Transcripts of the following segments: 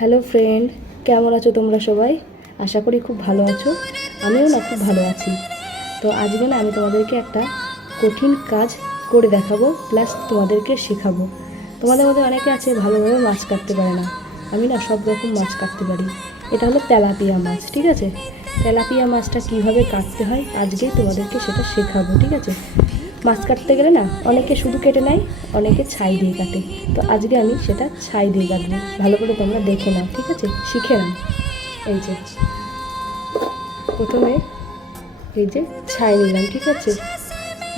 Hello friend, কেমন আছো তোমরা সবাই? আশা করি খুব ভালো আছো। আমিও না খুব ভালো আছি। তো আজকে না আমি তোমাদেরকে একটা কঠিন কাজ করে দেখাবো, প্লাস তোমাদেরকে শেখাবো। তোমাদের মধ্যে অনেকে আছে ভালোভাবে মাছ কাটতে পারে না। আমি না সব রকম মাছ কাটতে পারি। এটা হলো তেলাপিয়া মাছ, ঠিক আছে? তেলাপিয়া মাছটা কীভাবে কাটতে হয় আজকেই তোমাদেরকে সেটা শেখাবো, ঠিক আছে? মাছ কাটতে গেলে না অনেকে শুধু কেটে নেয়, অনেকে ছাই দিয়ে কাটে। তো আজকে আমি সেটা ছাই দিয়ে কাটবো। ভালো করে তোমরা দেখে নাও, ঠিক আছে? শিখে নাও। এই যে প্রথমে এই যে ছাই নিলাম, ঠিক আছে?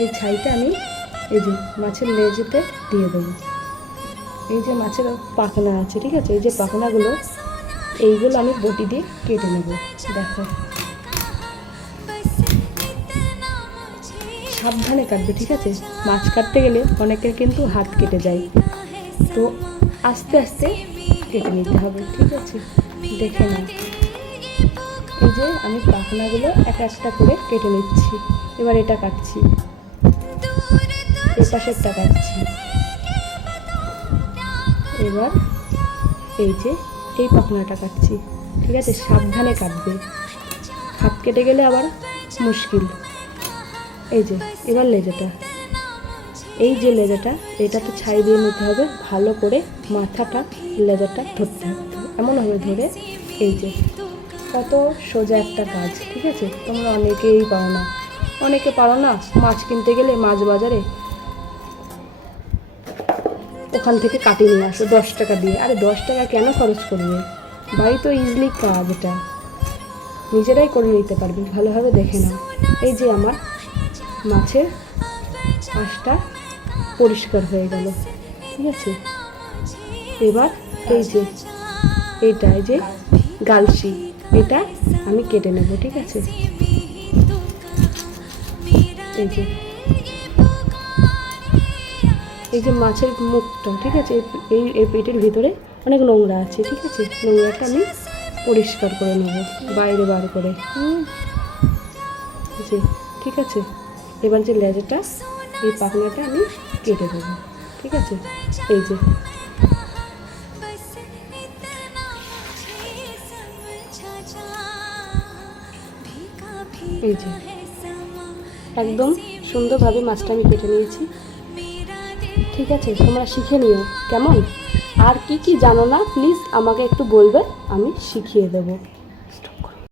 এই ছাইটা আমি এই যে মাছের লেজেতে দিয়ে দেবো। এই যে মাছের পাখনা আছে, ঠিক আছে? এই যে পাখনাগুলো, এইগুলো আমি বটি দিয়ে কেটে নেব। দেখো, সাবধানে কাটবে, ঠিক আছে? মাছ কাটতে গেলে অনেকের কিন্তু হাত কেটে যায়, তো আস্তে আস্তে কেটে নিতে হবে, ঠিক আছে? দেখে নাও। এই যে আমি পাখনাগুলো একটা একটা করে কেটে নিচ্ছি। এবার এটা কাটছি, এই পাশেরটা কাটছি। এবার এই যে এই পাখনাটা কাটছি, ঠিক আছে? সাবধানে কাটবে, হাত কেটে গেলে আবার মুশকিল। এই যে এবার লেজাটা, এই যে লেজাটা, এটা তো ছাই দিয়ে নিতে হবে। ভালো করে মাথাটা লেজাটা ধরতে হবে, এমনভাবে ধরে। এই যে কত সোজা একটা কাজ, ঠিক আছে? তোমরা অনেকেই পারো না, অনেকে পারো না। মাছ কিনতে গেলে মাছ বাজারে ওখান থেকে কাটিয়ে নিয়ে আসো 10 টাকা দিয়ে। আরে 10 টাকা কেন খরচ করবে? ভাই তো ইজিলি কাজ, এটা নিজেরাই করে নিতে পারবে। ভালোভাবে দেখে নাও। এই যে আমার মাছের আঁশটা পরিষ্কার হয়ে গেল, ঠিক আছে? এবার এই যে এইটা, এই যে গালসি, এটা আমি কেটে নেব, ঠিক আছে? এই যে মাছের মুখটা, ঠিক আছে? এই পেটের ভিতরে অনেক নোংরা আছে, ঠিক আছে? নোংরাটা আমি পরিষ্কার করে নেব, বাইরে বার করে। জি, ঠিক আছে? এবার যে লেজাটা, এই পাখনাটা আমি কেটে দেবো, ঠিক আছে? এই যে এই যে একদম সুন্দরভাবে মাছটা আমি কেটে নিয়েছি, ঠিক আছে? তোমরা শিখে নিও, কেমন? আর কি কি জানো না প্লিজ আমাকে একটু বলবে, আমি শিখিয়ে দেবো।